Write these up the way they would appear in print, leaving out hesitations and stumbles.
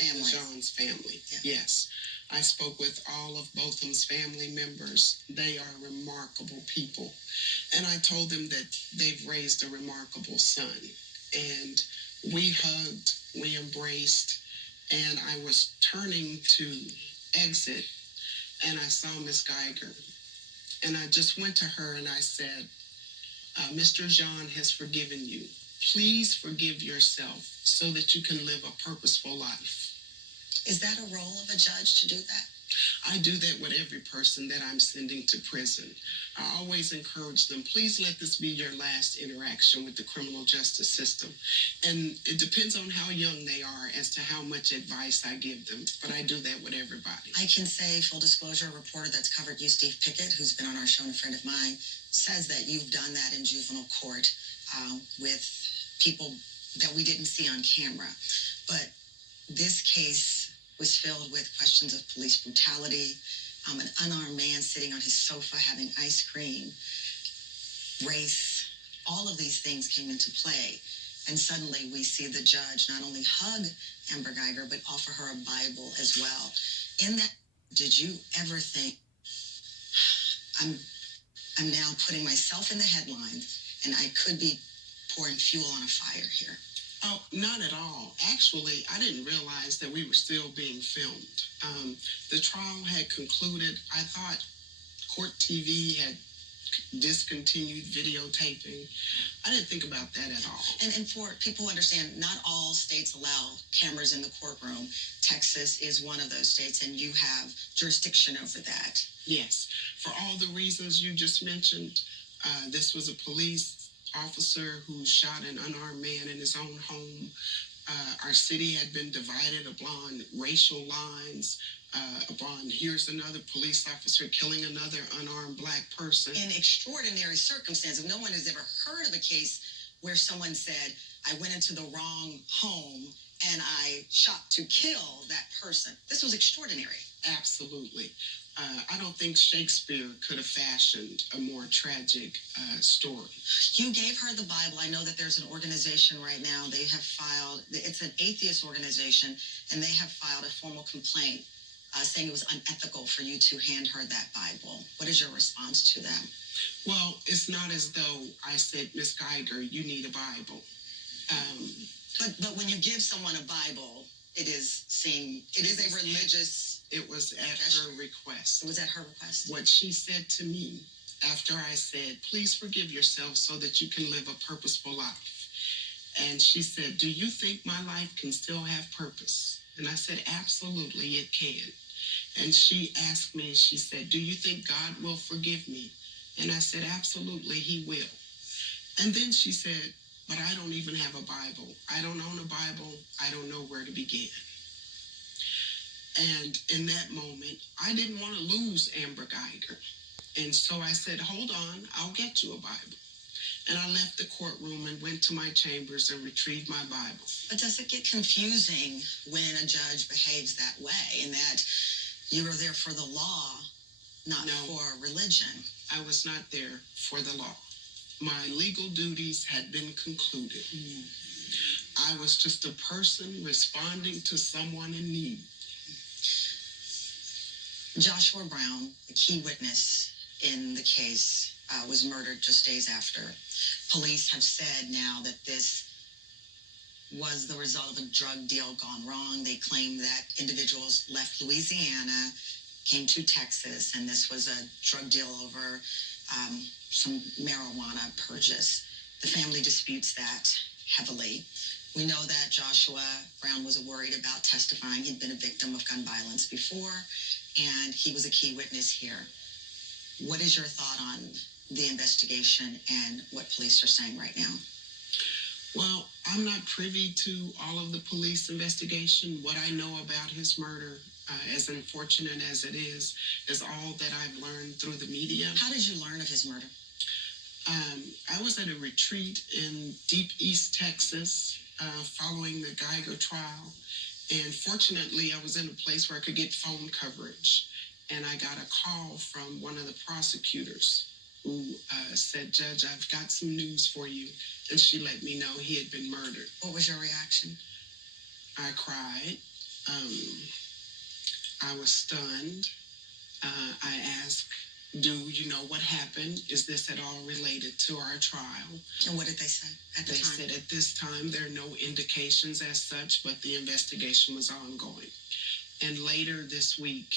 the Jean's family. Yeah. Yes. I spoke with all of Botham's family members. They are remarkable people. And I told them that they've raised a remarkable son. And we hugged, we embraced, and I was turning to exit, and I saw Miss Guyger. And I just went to her and I said, Mr. Jean has forgiven you. Please forgive yourself so that you can live a purposeful life. Is that a role of a judge to do that? I do that with every person that I'm sending to prison. I always encourage them, please let this be your last interaction with the criminal justice system. And it depends on how young they are as to how much advice I give them. But I do that with everybody. I can say, full disclosure, a reporter that's covered you, Steve Pickett, who's been on our show and a friend of mine, says that you've done that in juvenile court with people that we didn't see on camera. But this case was filled with questions of police brutality, an unarmed man sitting on his sofa having ice cream, race. All of these things came into play. And suddenly we see the judge not only hug Amber Guyger, but offer her a Bible as well. In that, did you ever think, I'm now putting myself in the headlines and I could be pouring fuel on a fire here? Oh, not at all. Actually, I didn't realize that we were still being filmed. The trial had concluded. I thought Court TV had discontinued videotaping. I didn't think about that at all. And for people who understand, not all states allow cameras in the courtroom. Texas is one of those states, and you have jurisdiction over that. Yes. For all the reasons you just mentioned, this was a police officer who shot an unarmed man in his own home. Our city had been divided upon racial lines, upon here's another police officer killing another unarmed black person. In extraordinary circumstances, no one has ever heard of a case where someone said, I went into the wrong home and I shot to kill that person. This was extraordinary. Absolutely. I don't think Shakespeare could have fashioned a more tragic story. You gave her the Bible. I know that there's an organization right now. They have filed, it's an atheist organization, and they have filed a formal complaint saying it was unethical for you to hand her that Bible. What is your response to them? Well, it's not as though I said, Miss Guyger, you need a Bible. But when you give someone a Bible, it is a religious... It was at her request. It was at her request. What she said to me after I said, please forgive yourself so that you can live a purposeful life. And she said, do you think my life can still have purpose? And I said, absolutely, it can. And she asked me, she said, do you think God will forgive me? And I said, absolutely, he will. And then she said, but I don't even have a Bible. I don't own a Bible. I don't know where to begin. And in that moment, I didn't want to lose Amber Guyger. And so I said, hold on, I'll get you a Bible. And I left the courtroom and went to my chambers and retrieved my Bible. But does it get confusing when a judge behaves that way, in that you were there for the law, not for religion? I was not there for the law. My legal duties had been concluded. I was just a person responding to someone in need. Joshua Brown, a key witness in the case, was murdered just days after. Police have said now that this was the result of a drug deal gone wrong. They claim that individuals left Louisiana, came to Texas, and this was a drug deal over some marijuana purchase. The family disputes that heavily. We know that Joshua Brown was worried about testifying. He'd been a victim of gun violence before, and he was a key witness here. What is your thought on the investigation and what police are saying right now? Well, I'm not privy to all of the police investigation. What I know about his murder, as unfortunate as it is all that I've learned through the media. How did you learn of his murder? I was at a retreat in deep East Texas following the Guyger trial. And fortunately, I was in a place where I could get phone coverage. And I got a call from one of the prosecutors who said, Judge, I've got some news for you. And she let me know he had been murdered. What was your reaction? I cried. I was stunned. I asked, do you know what happened? Is this at all related to our trial? And what did they say at the time? They said at this time there are no indications as such, but the investigation was ongoing. And later this week,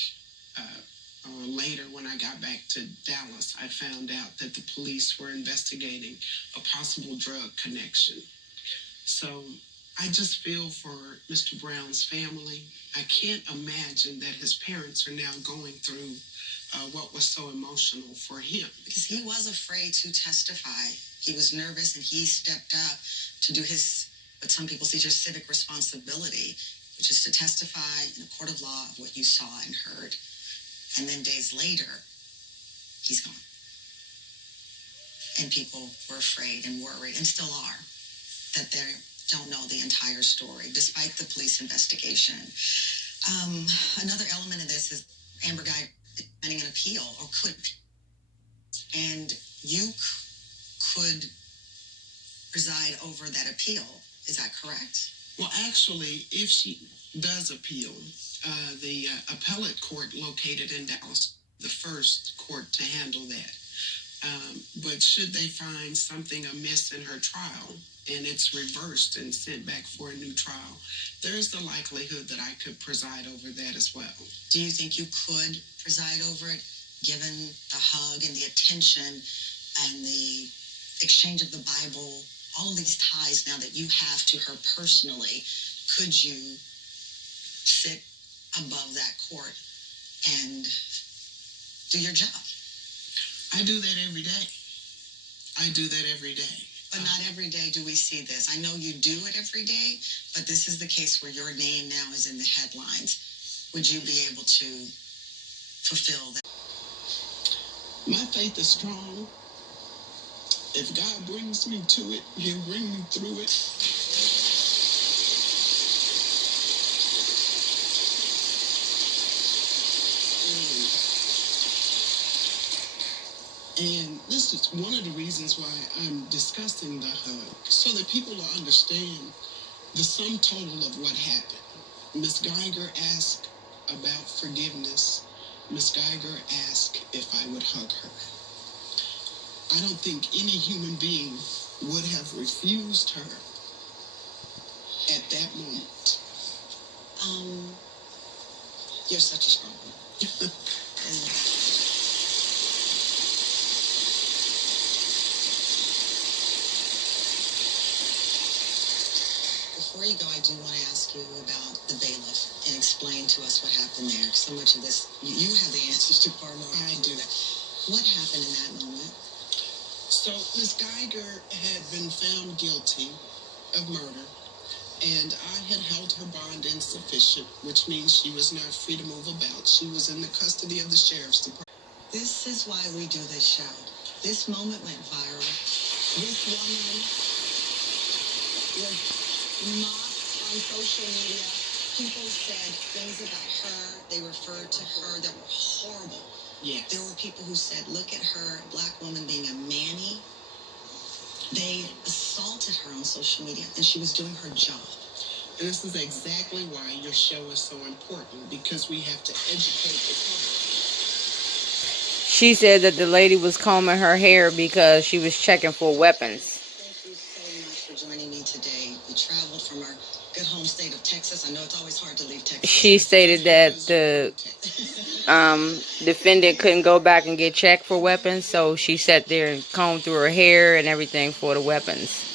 or later when I got back to Dallas, I found out that the police were investigating a possible drug connection. So I just feel for Mr. Brown's family. I can't imagine that his parents are now going through what was so emotional for him. Because he was afraid to testify. He was nervous, and he stepped up to do his, what some people see as your civic responsibility, which is to testify in a court of law of what you saw and heard. And then days later, he's gone. And people were afraid and worried, and still are, that they don't know the entire story, despite the police investigation. Another element of this is Amber Guyger planning an appeal, or could. And you could preside over that appeal. Is that correct? Well, actually, if she does appeal, the appellate court located in Dallas, the first court to handle that. But should they find something amiss in her trial and it's reversed and sent back for a new trial, there is the likelihood that I could preside over that as well. Do you think you could preside over it, given the hug and the attention and the exchange of the Bible, all of these ties now that you have to her personally? Could you sit above that court and do your job? I do that every day. I do that every day. But not every day do we see this. I know you do it every day, but this is the case where your name now is in the headlines. Would you be able to fulfill that? My faith is strong. If God brings me to it, He'll bring me through it. And this is one of the reasons why I'm discussing the hug, so that people will understand the sum total of what happened. Ms. Guyger asked about forgiveness. Ms. Guyger asked if I would hug her. I don't think any human being would have refused her at that moment. You're such a strong woman. Before you go, I do want to ask you about the bailiff and explain to us what happened there. So much of this, you have the answers to far more. I do. What happened in that moment? So Ms. Guyger had been found guilty of murder, and I had held her bond insufficient, which means she was not free to move about. She was in the custody of the sheriff's department. This is why we do this show. This moment went viral. This woman was mocked on social media. People said things about her. They referred to her that were horrible. Yes. There were people who said, look at her, a black woman being a manny. They assaulted her on social media, and she was doing her job. And this is exactly why your show is so important, because we have to educate the public. She said that the lady was combing her hair because she was checking for weapons. Thank you so much for joining me today. We traveled from our good home state of Texas. I know it's always hard to leave Texas. She stated that the defendant couldn't go back and get checked for weapons, so she sat there and combed through her hair and everything for the weapons.